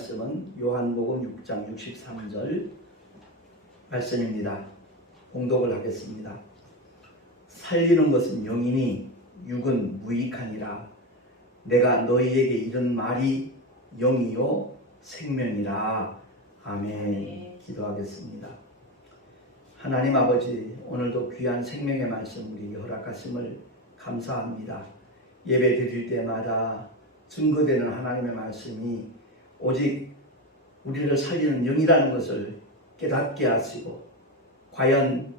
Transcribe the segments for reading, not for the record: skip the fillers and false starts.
말씀은 요한복음 6장 63절 말씀입니다. 공독을 하겠습니다. 살리는 것은 영이니 육은 무익하니라. 내가 너희에게 이른 말이 영이요 생명이라. 아멘. 기도하겠습니다. 하나님 아버지, 오늘도 귀한 생명의 말씀 우리에게 허락하심을 감사합니다. 예배 드릴 때마다 증거되는 하나님의 말씀이 오직 우리를 살리는 영이라는 것을 깨닫게 하시고, 과연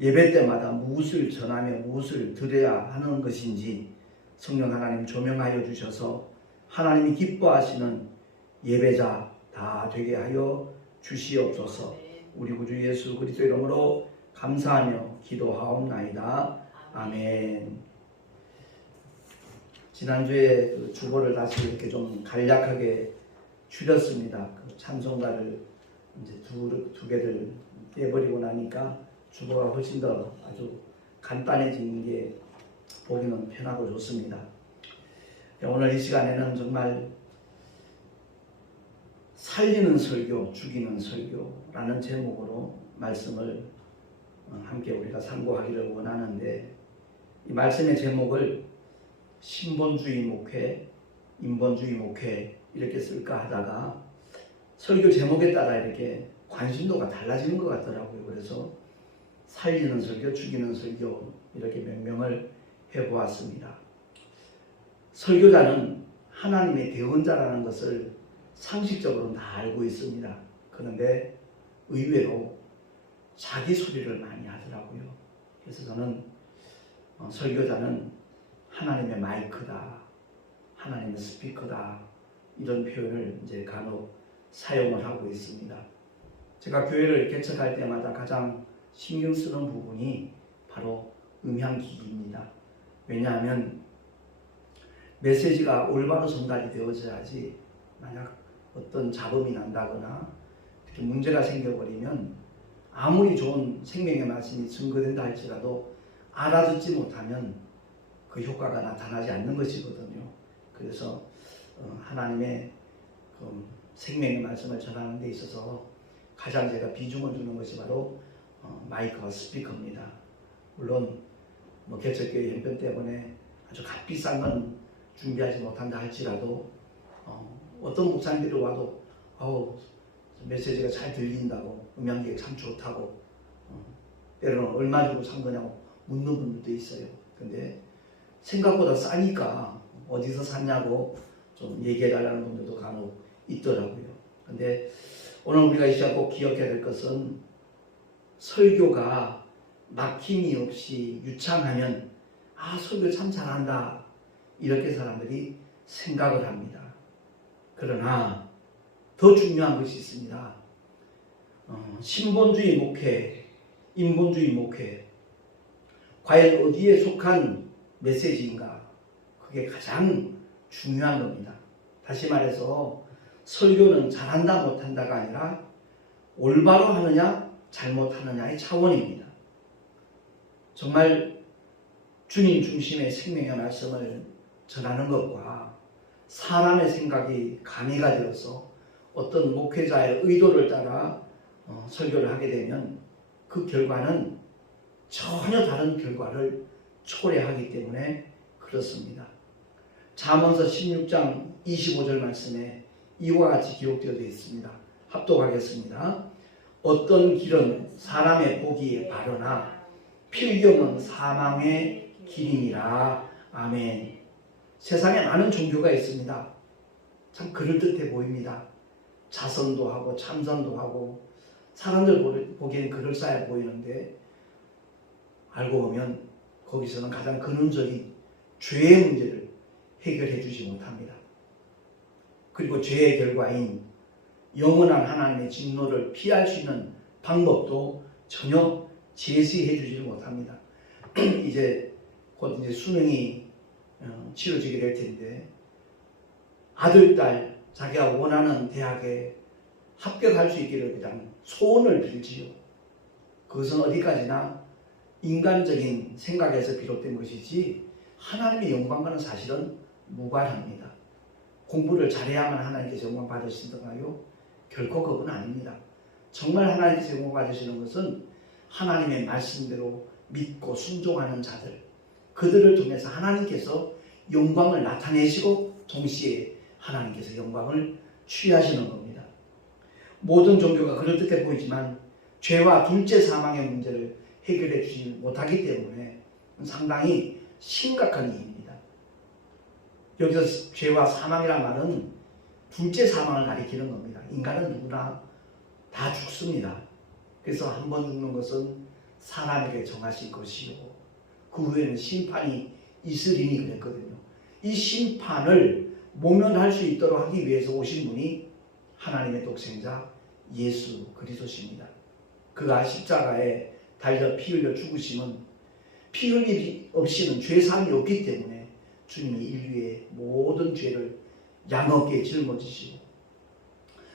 예배 때마다 무엇을 전하며 무엇을 들어야 하는 것인지 성령 하나님 조명하여 주셔서 하나님이 기뻐하시는 예배자 다 되게 하여 주시옵소서. 우리 구주 예수 그리스도 이름으로 감사하며 기도하옵나이다. 아멘. 지난주에 그 주보를 다시 이렇게 좀 간략하게 줄였습니다. 그 찬송가를 이제 두 개를 떼버리고 나니까 주보가 훨씬 더 아주 간단해지는 게 보기는 편하고 좋습니다. 오늘 이 시간에는 정말 살리는 설교, 죽이는 설교라는 제목으로 말씀을 함께 우리가 상고하기를 원하는데, 이 말씀의 제목을 신본주의 목회, 인본주의 목회 이렇게 쓸까 하다가 설교 제목에 따라 이렇게 관심도가 달라지는 것 같더라고요. 그래서 살리는 설교, 죽이는 설교 이렇게 명명을 해보았습니다. 설교자는 하나님의 대언자라는 것을 상식적으로는 다 알고 있습니다. 그런데 의외로 자기 소리를 많이 하더라고요. 그래서 저는 설교자는 하나님의 마이크다, 하나님의 스피커다, 이런 표현을 이제 간혹 사용을 하고 있습니다. 제가 교회를 개척할 때마다 가장 신경 쓰는 부분이 바로 음향기기입니다. 왜냐하면 메시지가 올바로 전달이 되어져야지, 만약 어떤 잡음이 난다거나 이렇게 문제가 생겨버리면 아무리 좋은 생명의 말씀이 증거된다 할지라도 알아듣지 못하면 그 효과가 나타나지 않는 것이거든요. 그래서 하나님의 생명의 말씀을 전하는 데 있어서 가장 제가 비중을 두는 것이 바로 마이크와 스피커입니다. 물론 개척교회 형편 때문에 아주 값비싼 건 준비하지 못한다 할지라도 어떤 목사님들이 와도 메시지가 잘 들린다고, 음향기가 참 좋다고, 때로는 얼마 주고 산 거냐고 묻는 분들도 있어요. 근데 생각보다 싸니까 어디서 샀냐고 좀 얘기해달라는 분들도 간혹 있더라고요. 근데 오늘 우리가 이 시간 꼭 기억해야 될 것은, 설교가 막힘이 없이 유창하면 설교 참 잘한다 이렇게 사람들이 생각을 합니다. 그러나 더 중요한 것이 있습니다. 신본주의 목회, 인본주의 목회, 과연 어디에 속한 메시지인가? 그게 가장 중요한 겁니다. 다시 말해서 설교는 잘한다 못한다가 아니라 올바로 하느냐 잘못하느냐의 차원입니다. 정말 주님 중심의 생명의 말씀을 전하는 것과 사람의 생각이 가미가 되어서 어떤 목회자의 의도를 따라 설교를 하게 되면 그 결과는 전혀 다른 결과를 초래하기 때문에 그렇습니다. 잠언서 16장 25절 말씀에 이와 같이 기록되어 있습니다. 합독하겠습니다. 어떤 길은 사람의 보기에 바르나 필경은 사망의 길이니라. 아멘. 세상에 많은 종교가 있습니다. 참 그럴듯해 보입니다. 자선도 하고 참선도 하고 사람들 보기엔 그럴싸해 보이는데, 알고 보면 거기서는 가장 근원적인 죄의 문제를 해결해 주지 못합니다. 그리고 죄의 결과인 영원한 하나님의 진노를 피할 수 있는 방법도 전혀 제시해 주지를 못합니다. 이제 곧 수능이 치러지게 될 텐데, 아들, 딸 자기가 원하는 대학에 합격할 수 있기를 그냥 소원을 빌지요. 그것은 어디까지나 인간적인 생각에서 비롯된 것이지 하나님의 영광과는 사실은 무관합니다. 공부를 잘해야만 하나님께서 영광 받으시던가요? 결코 그건 아닙니다. 정말 하나님께서 영광 받으시는 것은 하나님의 말씀대로 믿고 순종하는 자들, 그들을 통해서 하나님께서 영광을 나타내시고 동시에 하나님께서 영광을 취하시는 겁니다. 모든 종교가 그럴듯해 보이지만 죄와 둘째 사망의 문제를 해결해 주지 못하기 때문에 상당히 심각한 일입니다. 여기서 죄와 사망이란 말은 둘째 사망을 가리키는 겁니다. 인간은 누구나 다 죽습니다. 그래서 한 번 죽는 것은 사람에게 정하신 것이요, 그 후에는 심판이 있으리니 그랬거든요. 이 심판을 모면할 수 있도록 하기 위해서 오신 분이 하나님의 독생자 예수 그리스도십니다. 그가 십자가에 달려 피 흘려 죽으심은 피 흘림이 없이는 죄사함이 없기 때문에 주님이 인류의 모든 죄를 양없게 짊어지시고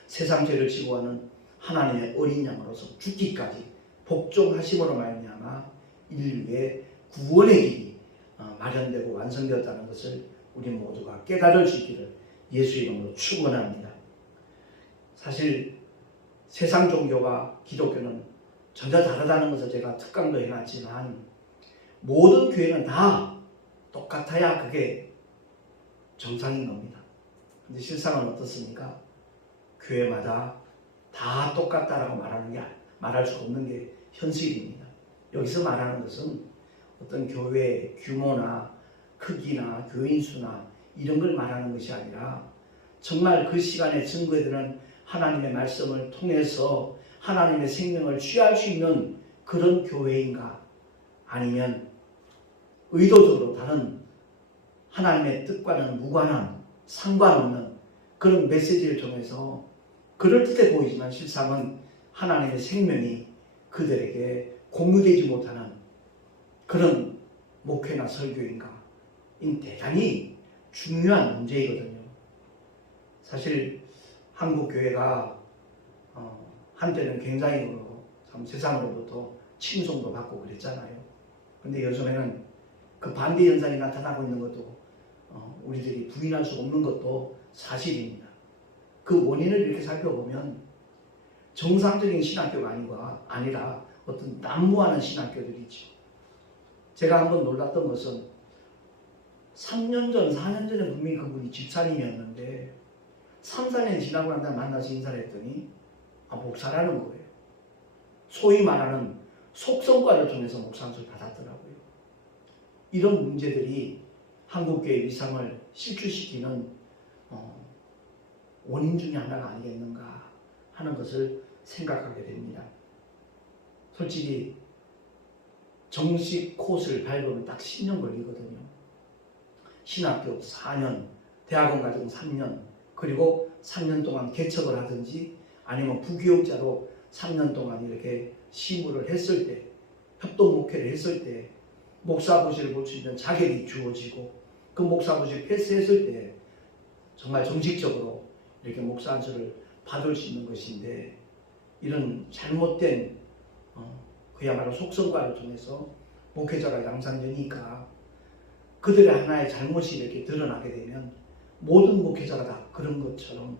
세상 죄를 지고 하는 하나님의 어린 양으로서 죽기까지 복종하심으로 말미암아 인류의 구원의 길이 마련되고 완성되었다는 것을 우리 모두가 깨달을 수 있기를 예수의 이름으로 축원합니다. 사실 세상 종교와 기독교는 전혀 다르다는 것을 제가 특강도 해놨지만 모든 교회는 다 똑같아야 그게 정상인 겁니다. 근데 실상은 어떻습니까? 교회마다 다 똑같다라고 말할 수 없는 게 현실입니다. 여기서 말하는 것은 어떤 교회의 규모나 크기나 교인 수나 이런 걸 말하는 것이 아니라 정말 그 시간에 증거되는 하나님의 말씀을 통해서 하나님의 생명을 취할 수 있는 그런 교회인가, 아니면 의도적으로 다른 하나님의 뜻과는 무관한 상관없는 그런 메시지를 통해서 그럴듯해 보이지만 실상은 하나님의 생명이 그들에게 공유되지 못하는 그런 목회나 설교인가, 이 대단히 중요한 문제이거든요. 사실 한국 교회가 한때는 굉장히 참 세상으로부터 칭송도 받고 그랬잖아요. 근데 요즘에는 그 반대 현상이 나타나고 있는 것도 우리들이 부인할 수 없는 것도 사실입니다. 그 원인을 이렇게 살펴보면 정상적인 신학교가 아니라 어떤 난무하는 신학교들이죠. 제가 한번 놀랐던 것은 3년 전, 4년 전에 분명히 그분이 집사님이었는데 3, 4년 지나고 난 다음에 만나서 인사를 했더니 목사라는 거예요. 소위 말하는 속성과를 통해서 목사를 받았더라고요. 이런 문제들이 한국교회의 위상을 실추시키는 원인 중에 하나가 아니겠는가 하는 것을 생각하게 됩니다. 솔직히 정식 코스를 밟으면 딱 10년 걸리거든요. 신학교 4년, 대학원 과정 3년, 그리고 3년 동안 개척을 하든지 아니면 부교육자로 3년 동안 이렇게 시무를 했을 때, 협동 목회를 했을 때 목사부실을 볼 수 있는 자격이 주어지고 그 목사부실 패스했을 때 정말 정식적으로 이렇게 목사 안수를 받을 수 있는 것인데, 이런 잘못된 그야말로 속성과를 통해서 목회자가 양산되니까 그들의 하나의 잘못이 이렇게 드러나게 되면 모든 목회자가 다 그런 것처럼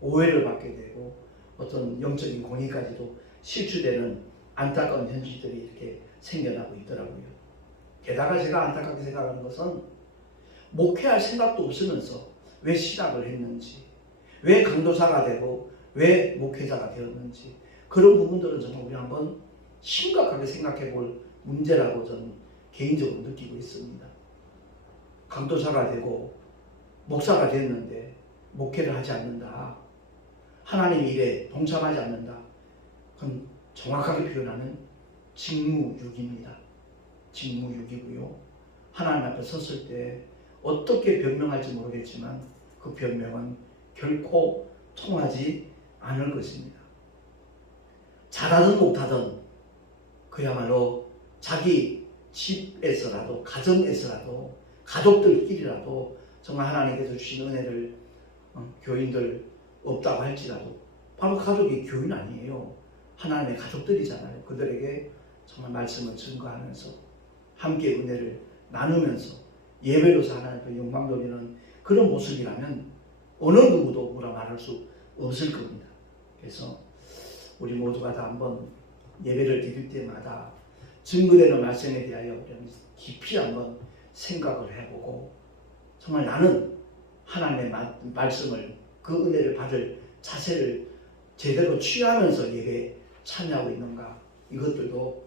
오해를 받게 되고 어떤 영적인 권위까지도 실추되는 안타까운 현실들이 이렇게 생겨나고 있더라고요. 게다가 제가 안타깝게 생각하는 것은 목회할 생각도 없으면서 왜 신학을 했는지, 왜 강도사가 되고 왜 목회자가 되었는지, 그런 부분들은 정말 우리 한번 심각하게 생각해 볼 문제라고 저는 개인적으로 느끼고 있습니다. 강도사가 되고 목사가 됐는데 목회를 하지 않는다, 하나님의 일에 동참하지 않는다, 그건 정확하게 표현하는 직무유기입니다. 직무유기고요. 하나님 앞에 섰을 때 어떻게 변명할지 모르겠지만 그 변명은 결코 통하지 않을 것입니다. 잘하든 못하든 그야말로 자기 집에서라도, 가정에서라도, 가족들끼리라도 정말 하나님께서 주신 은혜를 교인들 없다고 할지라도 바로 가족이 교인 아니에요. 하나님의 가족들이잖아요. 그들에게 정말 말씀을 증거하면서 함께 은혜를 나누면서 예배로서 하나님께 영광 돌리는 그런 모습이라면 어느 누구도 뭐라 말할 수 없을 겁니다. 그래서 우리 모두가 다 한번 예배를 드릴 때마다 증거되는 말씀에 대하여 깊이 한번 생각을 해보고 정말 나는 하나님의 말씀을 그 은혜를 받을 자세를 제대로 취하면서 예배에 참여하고 있는가, 이것들도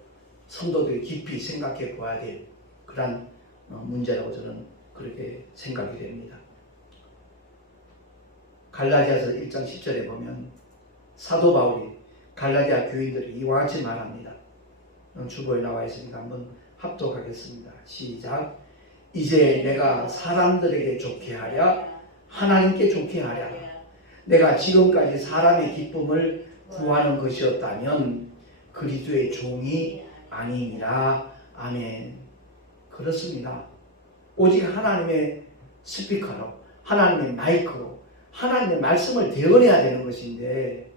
성도들이 깊이 생각해 보아야 될 그런 문제라고 저는 그렇게 생각이 됩니다. 갈라디아서 1장 10절에 보면 사도 바울이 갈라디아 교인들이 이와 같이 말합니다. 주보에 나와 있으니까 한번 합독하겠습니다. 시작. 이제 내가 사람들에게 좋게 하랴 하나님께 좋게 하랴. 내가 지금까지 사람의 기쁨을 구하는 것이었다면 그리스도의 종이 아니니라. 아멘. 그렇습니다. 오직 하나님의 스피커로, 하나님의 마이크로 하나님의 말씀을 대언해야 되는 것인데,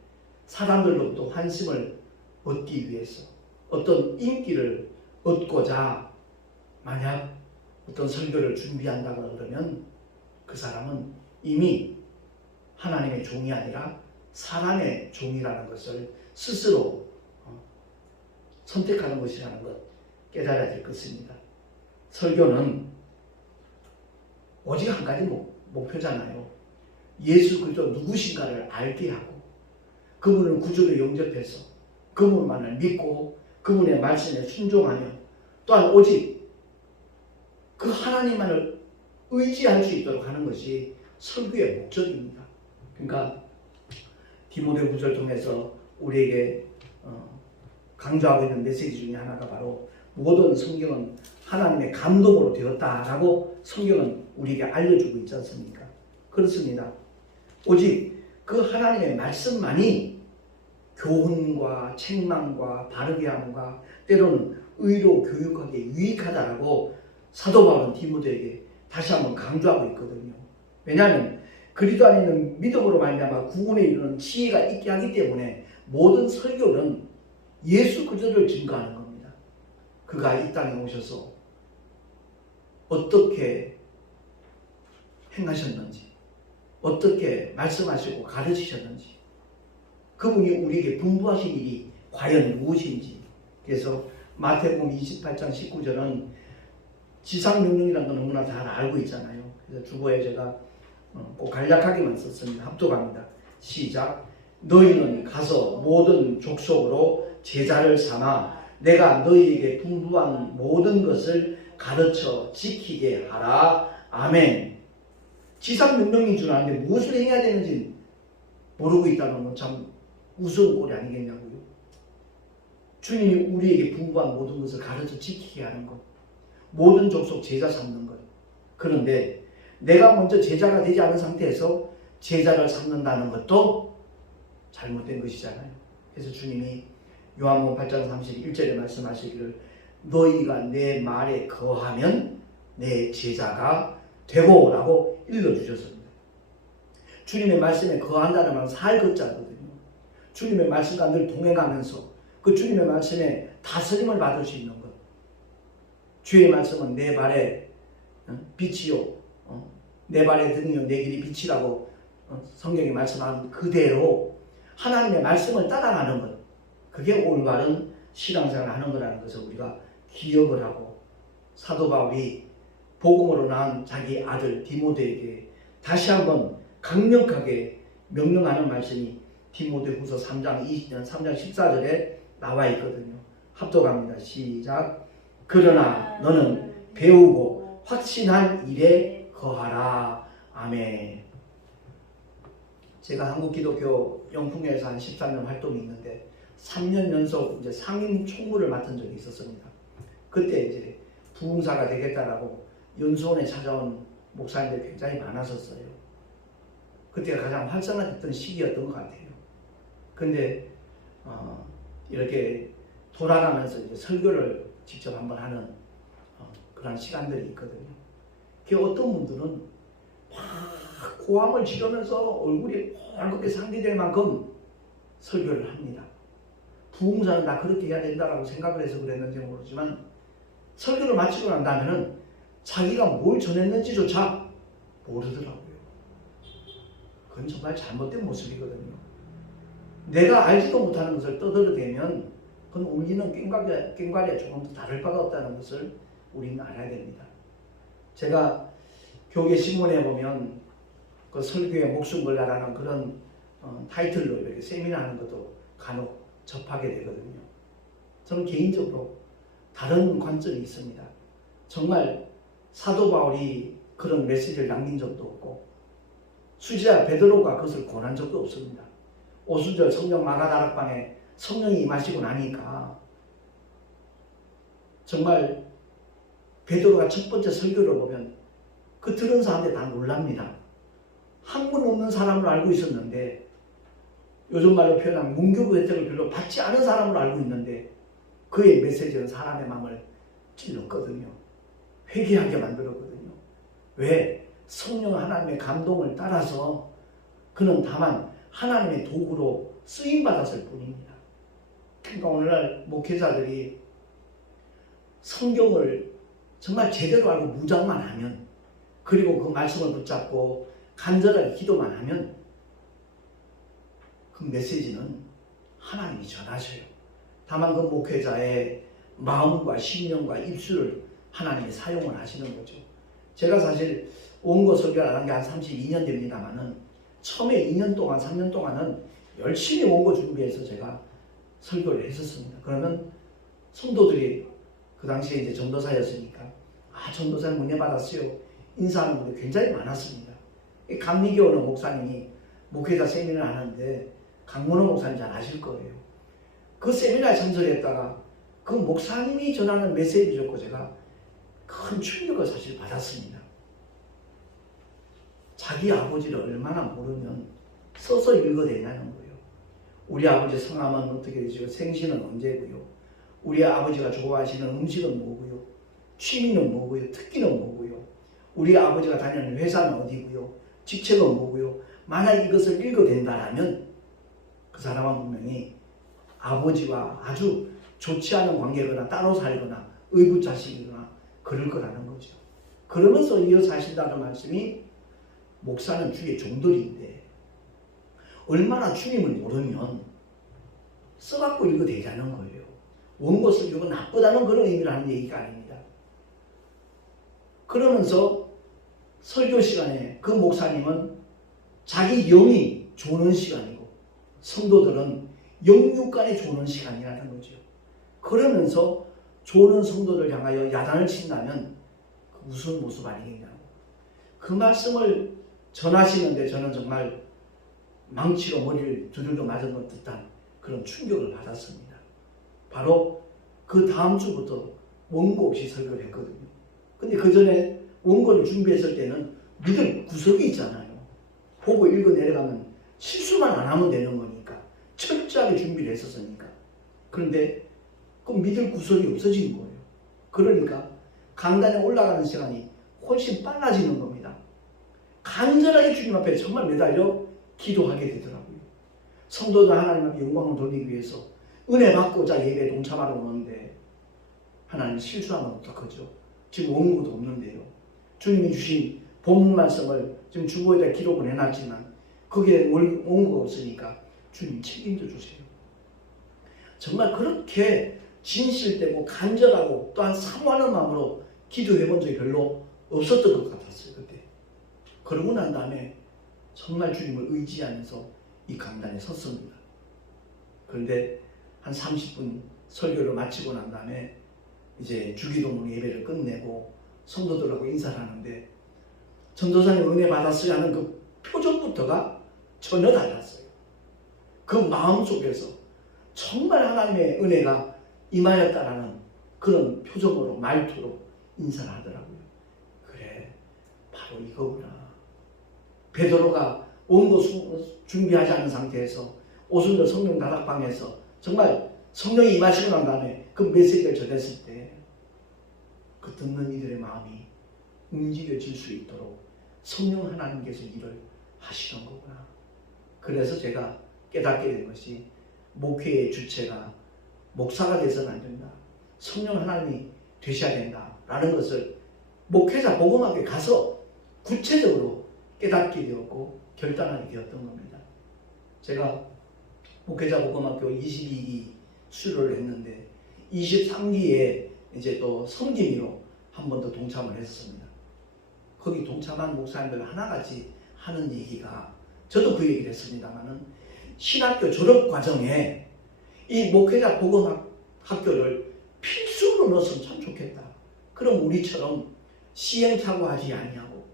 사람들로부터 환심을 얻기 위해서 어떤 인기를 얻고자 만약 어떤 설교를 준비한다고 그러면 그 사람은 이미 하나님의 종이 아니라 사람의 종이라는 것을 스스로 선택하는 것이라는 것 깨달아야 될 것입니다. 설교는 오직 한 가지 목표잖아요. 예수 그리스도 누구신가를 알게 하고 그분을 구주로 영접해서 그분만을 믿고 그분의 말씀에 순종하며 또한 오직 그 하나님만을 의지할 수 있도록 하는 것이 설교의 목적입니다. 그러니까 디모데후서를 통해서 우리에게 강조하고 있는 메시지 중에 하나가 바로 모든 성경은 하나님의 감동으로 되었다라고 성경은 우리에게 알려주고 있지 않습니까? 그렇습니다. 오직 그 하나님의 말씀만이 교훈과 책망과 바르게 함과 때로는 의로 교육하기에 유익하다라고 사도 바울은 디모데에게 다시 한번 강조하고 있거든요. 왜냐하면 그리스도 안에 있는 믿음으로 말미암아 구원에 이르는 지혜가 있게 하기 때문에 모든 설교는 예수 그리스도를 증거하는 겁니다. 그가 이 땅에 오셔서 어떻게 행하셨는지, 어떻게 말씀하시고 가르치셨는지, 그분이 우리에게 분부하신 일이 과연 무엇인지. 그래서 마태복음 28장 19절은 지상명령이라는 건 너무나 잘 알고 있잖아요. 그래서 주보에 제가 꼭 간략하게만 썼습니다. 합독합니다. 시작. 너희는 가서 모든 족속으로 제자를 삼아 내가 너희에게 분부한 모든 것을 가르쳐 지키게 하라. 아멘. 지상명령인 줄 아는데 무엇을 해야 되는지 모르고 있다는 건 참 우스운 꼴이 아니겠냐고요. 주님이 우리에게 분부한 모든 것을 가르쳐 지키게 하는 것, 모든 족속 제자 삼는 것. 그런데 내가 먼저 제자가 되지 않은 상태에서 제자를 삼는다는 것도 잘못된 것이잖아요. 그래서 주님이 요한복음 8장 31절에 말씀하시기를 너희가 내 말에 거하면 내 제자가 되고 라고 일러주셨습니다. 주님의 말씀에 거한다는 말은 살 것자거든요. 주님의 말씀과 늘 동행하면서 그 주님의 말씀에 다스림을 받을 수 있는 것. 주의 말씀은 내 발에 빛이요 내 발에 등이요 내 길이 빛이라고 성경이 말씀하는 그대로 하나님의 말씀을 따라가는 것, 그게 올바른 신앙생활을 하는 거라는 것을 우리가 기억을 하고, 사도 바울이 복음으로 낳은 자기 아들 디모데에게 다시 한번 강력하게 명령하는 말씀이 디모데후서 3장 14절에 나와 있거든요. 합독합니다. 시작. 그러나 너는 배우고 확신한 일에 거하라. 아멘. 제가 한국기독교 영풍회에서 한 13년 활동이 있는데 3년 연속 이제 상임 총무를 맡은 적이 있었습니다. 그때 이제 부흥사가 되겠다라고 연수원에 찾아온 목사님들이 굉장히 많았었어요. 그때가 가장 활성화됐던 시기였던 것 같아요. 근데 이렇게 돌아가면서 이제 설교를 직접 한번 하는 그런 시간들이 있거든요. 그 어떤 분들은 막 고함을 지르면서 얼굴이 헐겁게 상기될 만큼 설교를 합니다. 부흥사는 다 그렇게 해야 된다라고 생각을 해서 그랬는지 모르지만 설교를 마치고 난 다음에는 자기가 뭘 전했는지조차 모르더라고요. 그건 정말 잘못된 모습이거든요. 내가 알지도 못하는 것을 떠들어대면 그건 울리는 꽹과리와 조금 더 다를 바가 없다는 것을 우리는 알아야 됩니다. 제가 교계 신문에 보면 그 설교의 목숨 걸라라는 그런 타이틀로 이렇게 세미나 하는 것도 간혹 접하게 되거든요. 저는 개인적으로 다른 관점이 있습니다. 정말 사도 바울이 그런 메시지를 남긴 적도 없고 수지자 베드로가 그것을 권한 적도 없습니다. 오순절 성령 마가다락방에 성령이 임하시고 나니까 정말 베드로가 첫 번째 설교를 보면 그 들은 사람들이 다 놀랍니다. 학문 없는 사람으로 알고 있었는데 요즘 말로 표현하면 문교부 혜택을 별로 받지 않은 사람으로 알고 있는데 그의 메시지는 사람의 마음을 찔렀거든요. 회개하게 만들었거든요. 왜? 성령 하나님의 감동을 따라서 그는 다만 하나님의 도구로 쓰임받았을 뿐입니다. 그러니까 오늘날 목회자들이 성경을 정말 제대로 알고 무장만 하면 그리고 그 말씀을 붙잡고 간절하게 기도만 하면 그 메시지는 하나님이 전하셔요. 다만 그 목회자의 마음과 심령과 입술을 하나님이 사용을 하시는 거죠. 제가 사실 원고 설교를 안 한 게 한 32년 됩니다만은 처음에 2년 동안 3년 동안은 열심히 원고 준비해서 제가 설교를 했었습니다. 그러면 성도들이 그 당시에 이제 전도사였으니까 전도사님 은혜 받았어요. 인사하는 분들이 굉장히 많았습니다. 감리교 어느 목사님이 목회자 세미나를 하는데 강문호 목사님 잘 아실 거예요. 그 세미나에 참석했다가 그 목사님이 전하는 메시지 듣고 제가 큰 충격을 사실 받았습니다. 자기 아버지를 얼마나 모르면 써서 읽어내냐는 거예요. 우리 아버지 성함은 어떻게 되시고 생신은 언제고요. 우리 아버지가 좋아하시는 음식은 뭐고요. 취미는 뭐고요. 특기는 뭐고요. 우리 아버지가 다니는 회사는 어디고요. 직책은 뭐고요. 만약 이것을 읽어낸다라면 그 사람은 분명히 아버지와 아주 좋지 않은 관계거나 따로 살거나 의붓자식이거나 그럴 거라는 거죠. 그러면서 이어서 하신다는 말씀이 목사는 주의 종들인데 얼마나 주님을 모르면 써갖고 읽어대자는 거예요. 원고 설교가 나쁘다는 그런 의미를 하는 얘기가 아닙니다. 그러면서 설교 시간에 그 목사님은 자기 영이 조는 시간이고 성도들은 영육간에 조는 시간이라는 거죠. 그러면서 조는 성도들 향하여 야단을 친다면 무슨 모습 아니겠냐고. 그 말씀을 전하시는데 저는 정말 망치로 머리를 두들겨 맞은 것 듯한 그런 충격을 받았습니다. 바로 그 다음 주부터 원고 없이 설교를 했거든요. 근데 그 전에 원고를 준비했을 때는 믿을 구석이 있잖아요. 보고 읽어 내려가면 실수만 안 하면 되는 거니까 철저하게 준비를 했었으니까. 그런데 그 믿을 구석이 없어진 거예요. 그러니까 강단에 올라가는 시간이 훨씬 빨라지는 겁니다. 간절하게 주님 앞에 정말 매달려 기도하게 되더라고요. 성도들 하나님 앞에 영광을 돌리기 위해서 은혜 받고자 예배에 동참하러 오는데 하나님 실수하면 어떡하죠? 지금 원고도 없는데요. 주님이 주신 본문 말씀을 지금 주보에다 기록을 해놨지만 거기에 원고가 없으니까 주님 책임져 주세요. 정말 그렇게 진실되고 간절하고 또한 사모하는 마음으로 기도해 본 적이 별로 없었던 것 같았어요. 그때. 그러고 난 다음에 정말 주님을 의지하면서 이 강단에 섰습니다. 그런데 한 30분 설교를 마치고 난 다음에 이제 주기도문 예배를 끝내고 성도들하고 인사를 하는데 전도사님 은혜 받았어요 하는 그 표정부터가 전혀 달랐어요. 그 마음 속에서 정말 하나님의 은혜가 임하였다라는 그런 표정으로 말투로 인사를 하더라고요. 그래, 바로 이거구나. 베드로가 원고 준비하지 않은 상태에서 오순절 성령 다락방에서 정말 성령이 임하시고 난 다음에 그 메시지를 전했을 때 그 듣는 이들의 마음이 움직여질 수 있도록 성령 하나님께서 일을 하시는 거구나. 그래서 제가 깨닫게 된 것이 목회의 주체가 목사가 돼서는 안 된다. 성령 하나님이 되셔야 된다라는 것을 목회자 복음학교에 가서 구체적으로 깨닫게 되었고 결단하게 되었던 겁니다. 제가 목회자복음학교 22기 수료를 했는데 23기에 이제 또 섬김이로 한 번 더 동참을 했었습니다. 거기 동참한 목사님들 하나같이 하는 얘기가, 저도 그 얘기를 했습니다만은, 신학교 졸업 과정에 이 목회자 복음학교를 필수로 넣었으면 참 좋겠다. 그럼 우리처럼 시행착오하지 아니하고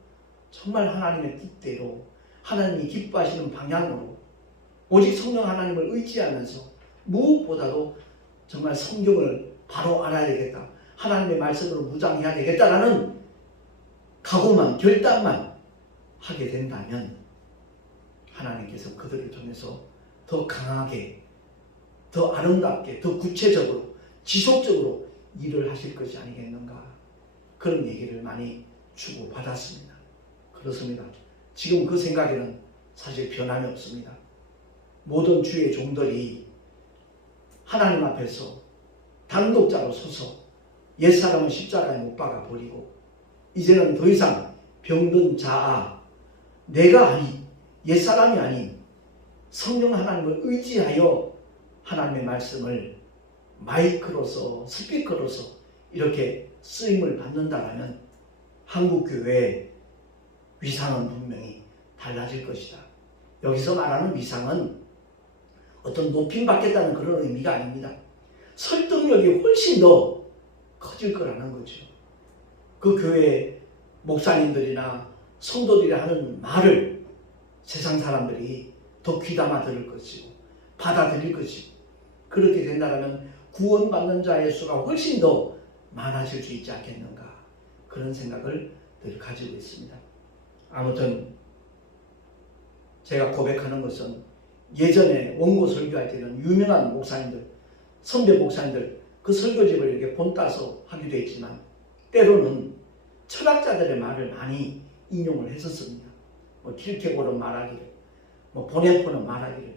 정말 하나님의 뜻대로 하나님이 기뻐하시는 방향으로 오직 성령 하나님을 의지하면서 무엇보다도 정말 성경을 바로 알아야 되겠다, 하나님의 말씀으로 무장해야 되겠다라는 각오만, 결단만 하게 된다면 하나님께서 그들을 통해서 더 강하게, 더 아름답게, 더 구체적으로, 지속적으로 일을 하실 것이 아니겠는가, 그런 얘기를 많이 주고받았습니다. 그렇습니다. 지금 그 생각에는 사실 변함이 없습니다. 모든 주의 종들이 하나님 앞에서 단독자로 서서 옛사람은 십자가에 못 박아 버리고 이제는 더 이상 병든 자아, 내가 아닌, 옛사람이 아닌 성령 하나님을 의지하여 하나님의 말씀을 마이크로서, 스피커로서 이렇게 쓰임을 받는다면 한국교회의 위상은 분명히 달라질 것이다. 여기서 말하는 위상은 어떤 높임 받겠다는 그런 의미가 아닙니다. 설득력이 훨씬 더 커질 거라는 거죠. 그 교회 목사님들이나 성도들이 하는 말을 세상 사람들이 더 귀담아 들을 것이고 받아들일 것이고, 그렇게 된다면 구원받는 자의 수가 훨씬 더 많아질 수 있지 않겠는가, 그런 생각을 늘 가지고 있습니다. 아무튼 제가 고백하는 것은, 예전에 원고 설교할 때는 유명한 목사님들, 선배 목사님들 그 설교집을 이렇게 본따서 하기도 했지만 때로는 철학자들의 말을 많이 인용을 했었습니다. 킬케고르는 말하기를, 보네포는 말하기를,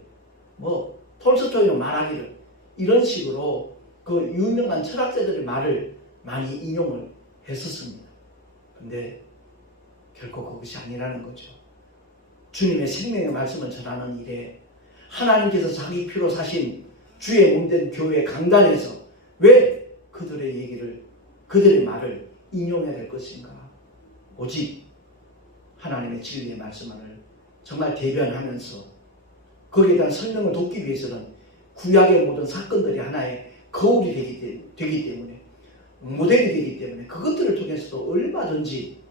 톨스토이는 말하기를, 이런 식으로 그 유명한 철학자들의 말을 많이 인용을 했었습니다. 그런데 결코 그것이 아니라는 거죠. 주님의 생명의 말씀을 전하는 일에 하나님께서 자기 피로 사신 주의 몸된 교회 강단에서 왜 그들의 얘기를, 그들의 말을 인용해야 될 것인가? 오직 하나님의 진리의 말씀을 정말 대변하면서 거기에 대한 설명을 돕기 위해서는 구약의 모든 사건들이 하나의 거울이 되기 때문에, 모델이 되기 때문에 그것들을 통해서도 얼마든지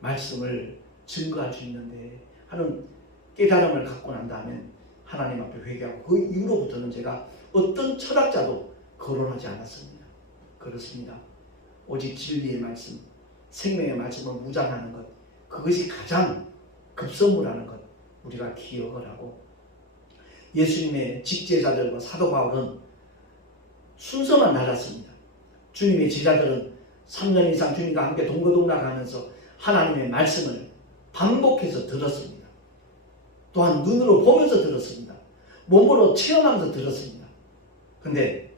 말씀을 증거할 수 있는데 하는 깨달음을 갖고 난 다음에 하나님 앞에 회개하고, 그 이후로부터는 제가 어떤 철학자도 거론하지 않았습니다. 그렇습니다. 오직 진리의 말씀, 생명의 말씀을 무장하는 것, 그것이 가장 급선무라는 것 우리가 기억을 하고, 예수님의 직제자들과 사도 바울은 순서만 달랐습니다. 주님의 제자들은 3년 이상 주님과 함께 동거동락하면서 하나님의 말씀을 반복해서 들었습니다. 또한 눈으로 보면서 들었습니다. 몸으로 체험하면서 들었습니다. 근데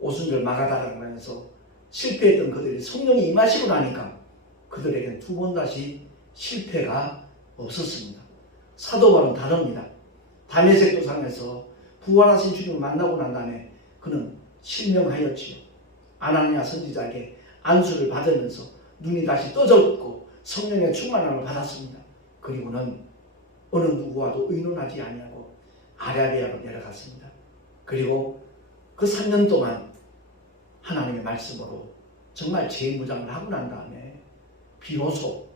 오순절 마가다락방에서 실패했던 그들이 성령이 임하시고 나니까 그들에게는 두 번 다시 실패가 없었습니다. 사도 바울은 다릅니다. 다메섹 도상에서 부활하신 주님을 만나고 난 다음에 그는 실명하였지요. 아나니아 선지자에게 안수를 받으면서 눈이 다시 떠졌고 성령의 충만함을 받았습니다. 그리고는 어느 누구와도 의논하지 아니하고 아라비아로 내려갔습니다. 그리고 그 3년 동안 하나님의 말씀으로 정말 재무장을 하고 난 다음에 비로소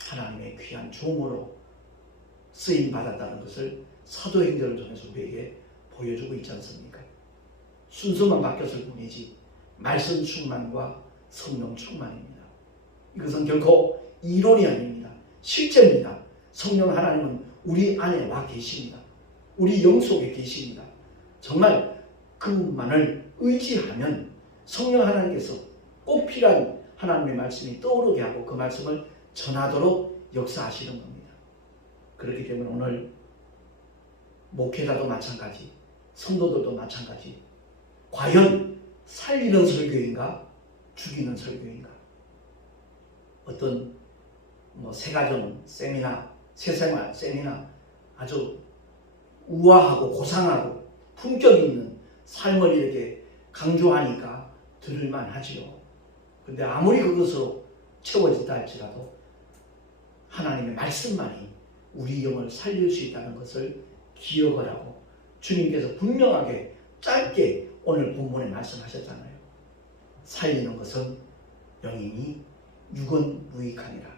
하나님의 귀한 종으로 쓰임받았다는 것을 사도행전을 통해서 우리에게 보여주고 있지 않습니까? 순서만 바뀌었을 뿐이지 말씀 충만과 성령 충만입니다. 이것은 결코 이론이 아닙니다. 실제입니다. 성령 하나님은 우리 안에 와 계십니다. 우리 영 속에 계십니다. 정말 그분만을 의지하면 성령 하나님께서 꼭 필요한 하나님의 말씀이 떠오르게 하고 그 말씀을 전하도록 역사하시는 겁니다. 그렇기 때문에 오늘 목회자도 마찬가지, 성도들도 마찬가지, 과연 살리는 설교인가 죽이는 설교인가? 어떤 새가정 세미나, 새생활 세미나 아주 우아하고 고상하고 품격 있는 삶을 이렇게 강조하니까 들을만 하지요. 근데 아무리 그것으로 채워진다 할지라도 하나님의 말씀만이 우리 영을 살릴 수 있다는 것을 기억을 하고 주님께서 분명하게 짧게 오늘 본문에 말씀하셨잖아요. 살리는 것은 영이니 육은 무익하니라.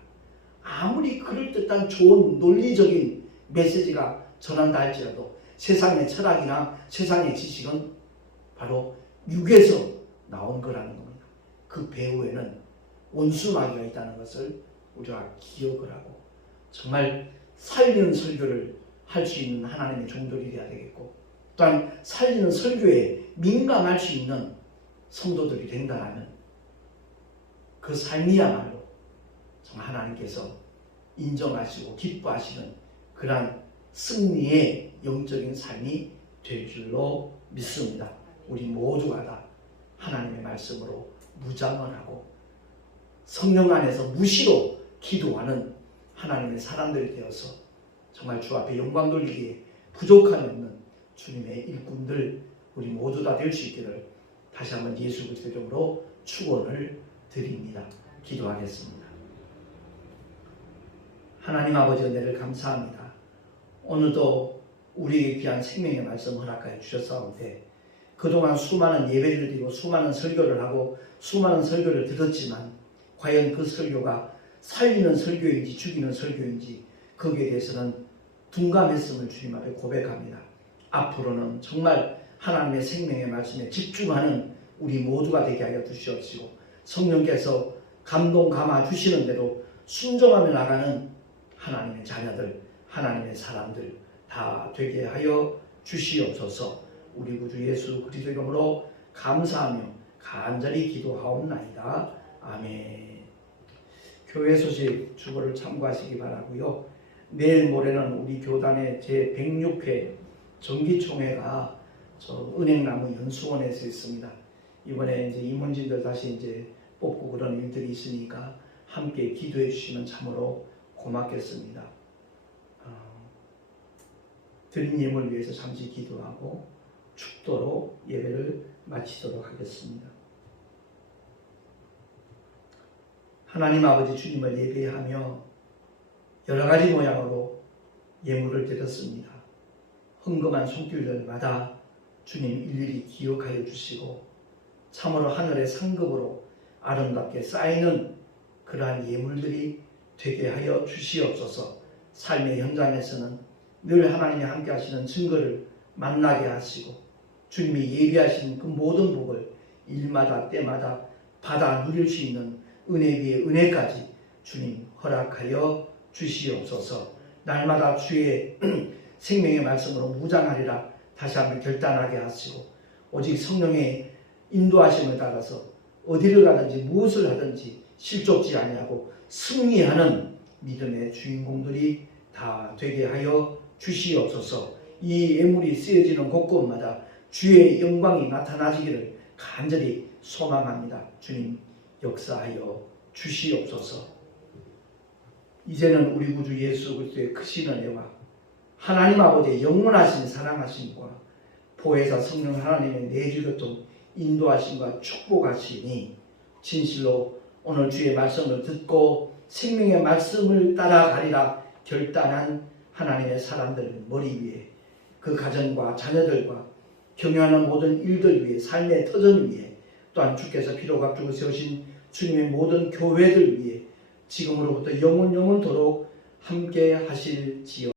아무리 그럴듯한 좋은 논리적인 메시지가 전한다 할지라도 세상의 철학이나 세상의 지식은 바로 육에서 나온 거라는 겁니다. 그 배후에는 원수마귀가 있다는 것을 우리가 기억을 하고 정말 살리는 설교를 할 수 있는 하나님의 종들이 되어야 되겠고, 또한 살리는 설교에 민감할 수 있는 성도들이 된다면 그 삶이야말로 정말 하나님께서 인정하시고 기뻐하시는 그러한 승리의 영적인 삶이 될 줄로 믿습니다. 우리 모두가 다 하나님의 말씀으로 무장을 하고 성령 안에서 무시로 기도하는 하나님의 사람들이 되어서 정말 주 앞에 영광 돌리기에 부족함이 없는 주님의 일꾼들 우리 모두 다 될 수 있기를 다시 한번 예수 그리스도 이름으로 축원을 드립니다. 기도하겠습니다. 하나님 아버지 은혜를 감사합니다. 오늘도 우리에게 귀한 생명의 말씀 허락하여 주셨사온데 그동안 수많은 예배를 드리고 수많은 설교를 하고 수많은 설교를 들었지만 과연 그 설교가 살리는 설교인지 죽이는 설교인지 거기에 대해서는 둔감했음을 주님 앞에 고백합니다. 앞으로는 정말 하나님의 생명의 말씀에 집중하는 우리 모두가 되게 하여 주시옵시고 성령께서 감동 감아 주시는 대로 순종하며 나가는 하나님의 자녀들, 하나님의 사람들 다 되게 하여 주시옵소서. 우리 구주 예수 그리스도 이름으로 감사하며 간절히 기도하옵나이다. 아멘. 교회 소식 주보를 참고하시기 바라고요. 내일 모레는 우리 교단의 제106회 정기총회가 은행나무 연수원에서 있습니다. 이번에 이제 임원진들 다시 이제 뽑고 그런 일들이 있으니까 함께 기도해 주시면 참으로 고맙겠습니다. 드린 예물을 위해서 잠시 기도하고 축도로 예배를 마치도록 하겠습니다. 하나님 아버지 주님을 예배하며 여러 가지 모양으로 예물을 드렸습니다. 헌금한 손길들마다 주님 일일이 기억하여 주시고 참으로 하늘의 상급으로 아름답게 쌓이는 그러한 예물들이 되게 하여 주시옵소서. 삶의 현장에서는 늘 하나님이 함께 하시는 증거를 만나게 하시고 주님이 예비하신 그 모든 복을 일마다 때마다 받아 누릴 수 있는 은혜 위에 은혜까지 주님 허락하여 주시옵소서. 날마다 주의 생명의 말씀으로 무장하리라 다시 한번 결단하게 하시고 오직 성령의 인도하심을 따라서 어디를 가든지 무엇을 하든지 실족지 아니하고 승리하는 믿음의 주인공들이 다 되게 하여 주시옵소서. 이 예물이 쓰여지는 곳곳마다 주의 영광이 나타나시기를 간절히 소망합니다. 주님 역사하여 주시옵소서. 이제는 우리 구주 예수 그리스도의 크신 은혜와 하나님 아버지의 영원하신 사랑하심과 보혜사 성령 하나님의 내주교통 인도하심과 축복하시니 진실로 오늘 주의 말씀을 듣고 생명의 말씀을 따라가리라 결단한 하나님의 사람들 머리 위에 그 가정과 자녀들과 경영하는 모든 일들 위에 삶의 터전 위에 또한 주께서 피로 값주고 세우신 주님의 모든 교회들 위에 지금으로부터 영원토록 함께 하실지어다.